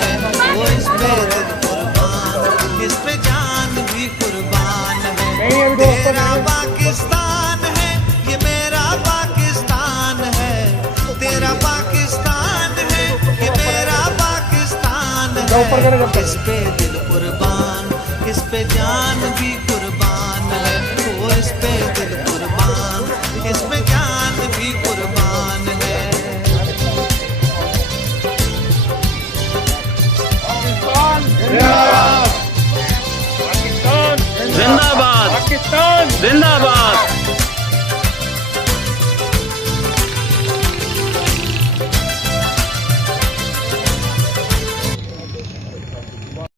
है, वो इस पे दिल कुर्बान, इस पे जान भी कुर्बान है। तेरा पाकिस्तान है, ये मेरा पाकिस्तान है, तेरा पाकिस्तान है, ये मेरा पाकिस्तान है। इस पे दिल कुर्बान, इस पे जान भी कुर्बान है, वो इस पे दिल कुर्बान, इस पे जान भी कुर्बान है। जिंदाबाद, पाकिस्तान जिंदाबाद।